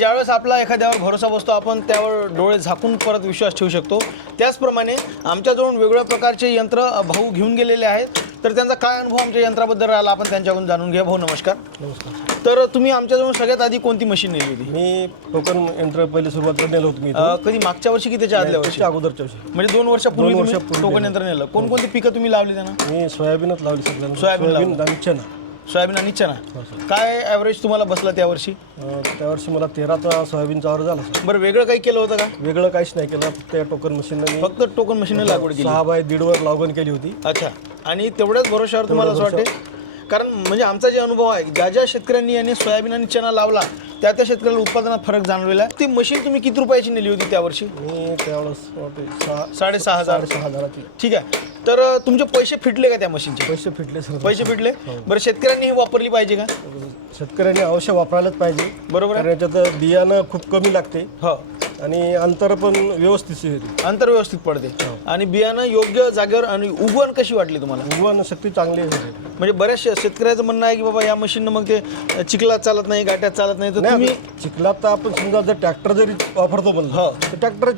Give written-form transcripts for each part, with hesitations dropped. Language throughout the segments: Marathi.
ज्यावेळेस आपला एखाद्यावर भरोसा बसतो आपण त्यावर डोळे झाकून परत विश्वास ठेवू शकतो. त्याचप्रमाणे आमच्याजवळ वेगवेगळ्या प्रकारचे यंत्र भाऊ घेऊन गेलेले आहेत. तर त्यांचा काय अनुभव आमच्या यंत्राबद्दल राहिला आपण त्यांच्याकडून जाणून घ्या. भाऊ नमस्कार. नमस्कार. तर तुम्ही आमच्याजवळ सगळ्यात आधी कोणती मशीन नेली होती? मी टोकन यंत्र पहिले सुरुवातीला नेलं होतं मी कधी मागच्या वर्षी की त्याच्या आदल्या वर्षी? अगोदरच्या वर्षी. म्हणजे 2 वर्षापूर्वी 2 वर्षापूर्वी टोकन यंत्र नेलं. कोणकोणती पिकं तुम्ही लावली त्यांना? मी सोयाबीनच लावली सगळ्यांना. सोयाबीन आणि चना. सोयाबीन आणि चना. काय ॲव्हरेज तुम्हाला बसला त्यावर्षी? त्यावर्षी मला 13चा सोयाबीनचा आवर झाला सर. बरं वेगळं काही केलं होतं का? वेगळं काहीच नाही केलं. फक्त या टोकन मशीनने फक्त टोकन मशीनने लागवड केली. 6x1.5 वर लागवड केली होती. अच्छा. आणि तेवढ्याच भरोशावर तुम्हाला असं वाटते? कारण म्हणजे आमचा जे अनुभव आहे ज्या ज्या शेतकऱ्यांनी यांनी सोयाबीन आणि चना लावला त्या त्या शेतकऱ्याला उत्पादनात फरक जाणवलेला आहे. ती मशीन तुम्ही किती रुपयाची नेली होती त्यावर्षी? मी त्यावेळेस 6,500. ठीक आहे. तर तुमचे पैसे फिटले का त्या मशीनचे? पैसे फिटले सर. पैसे फिटले. बरं शेतकऱ्यांनी ही वापरली पाहिजे का? शेतकऱ्यांनी अवश्य वापरायलाच पाहिजे. बरोबर आहे. कारण याच्यात बियाणं खूप कमी लागते हो. आणि अंतर पण व्यवस्थित येते. अंतर व्यवस्थित पडते आणि बियाणं योग्य जागेवर. आणि उगवण कशी वाटली तुम्हाला? उगवण शक्ती चांगली आहे. म्हणजे बऱ्याच शेतकऱ्याचं म्हणणं आहे की बाबा या मशीननं मग ते चिखलात चालत नाही, गाट्यात चालत नाही. तर तुम्ही चिखलात तर आपण समजा जर ट्रॅक्टर जरी वापरतो म्हणलं तर ट्रॅक्टर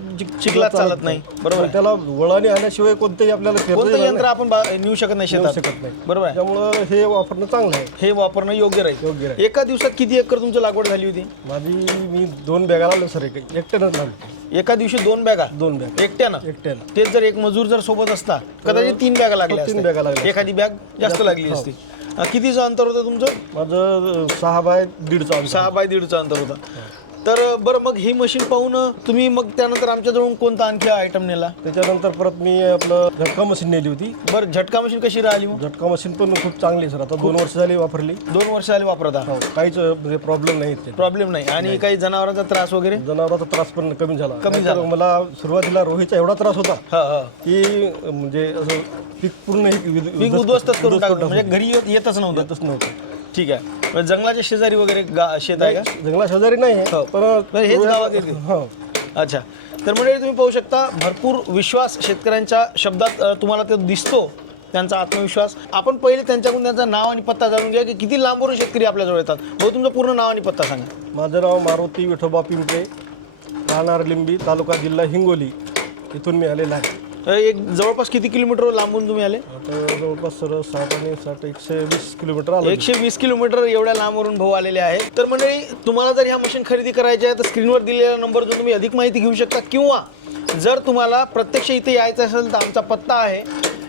चिखलात चालत नाही. बरोबर. त्याला वळणी आल्याशिवाय कोणतेही आपल्याला कोणतं यंत्र आपण नेऊ शकत नाही शेतात. शकत नाही. बरोबर आहे. त्यामुळं हे वापरणं चांगलं आहे. हे वापरणं योग्य राहील. एका दिवसात किती एकर तुमची लागवड झाली होती? मी 2 बॅगा लावल्या सर. एकट्यानंच लावली. एका दिवशी 2 बॅगा? 2 बॅग एकट्यानं. तेच जर एक मजूर जर सोबत असता कदाचित 3 बॅगा लागल्या. 3 बॅगा लागल्या. एखादी बॅग जास्त लागली असती. कितीचं अंतर होतं तुमचं? माझं 6x1.5 6x1.5 अंतर होतं. तर बरं मग ही मशीन पाहून तुम्ही मग त्यानंतर आमच्याजवळून कोणता आणखी आयटम नेला? त्याच्यानंतर परत मी आपलं झटका मशीन नेली होती. बरं झटका मशीन कशी राहिली मग? झटका मशीन पण खूप चांगली सर. आता 2 वर्ष झाली वापरली. 2 वर्ष झाली वापरता? काहीच म्हणजे प्रॉब्लेम नाही. प्रॉब्लेम नाही. आणि काही जनावरांचा त्रास वगैरे? जनावरांचा त्रास पण कमी झाला. मला सुरुवातीला रोहीचा एवढा त्रास होता की म्हणजे असं पीक पूर्ण पीक उद्ध्वस्तच करून टाकलं. म्हणजे घरी येतच नव्हतं. ठीक आहे. जंगलाच्या शेजारी वगैरे शेत आहे का? जंगला शेजारी नाही आहे पण हेच गावात येते. अच्छा. तर म्हणजे तुम्ही पाहू शकता भरपूर विश्वास शेतकऱ्यांच्या शब्दात तुम्हाला ते दिसतो. त्यांचा आत्मविश्वास. आपण पहिले त्यांच्याकडून त्यांचं नाव आणि पत्ता जाणून घ्या की किती लांबवरून शेतकरी आपल्याजवळ येतात. भाऊ तुमचं पूर्ण नाव आणि पत्ता सांगा. माझं नाव मारुती विठोबा पिंपळे, राहणार लिंबी, तालुका जिल्हा हिंगोली. इथून मी आलेला आहे. एक जवळपास किती किलोमीटर लांबून तुम्ही आले? आता जवळपास सर 120 किलोमीटर आलं. 120 किलोमीटर एवढ्या लांबवरून भाऊ आलेले आहेत. तर मंडळी तुम्हाला जर ह्या मशीन खरेदी करायची आहे तर स्क्रीनवर दिलेला नंबर जो तुम्ही अधिक माहिती घेऊ शकता. किंवा जर तुम्हाला प्रत्यक्ष इथे यायचं असेल तर आमचा पत्ता आहे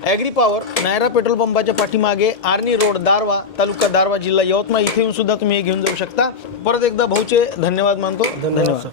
ॲग्री पॉवर, नायरा पेट्रोल पंपाच्या पाठीमागे, आर्नी रोड, दारवा, तालुका दारवा, जिल्हा यवतमाळ. इथे येऊन सुद्धा तुम्ही हे घेऊन जाऊ शकता. परत एकदा भाऊचे धन्यवाद मानतो. धन्यवाद सर.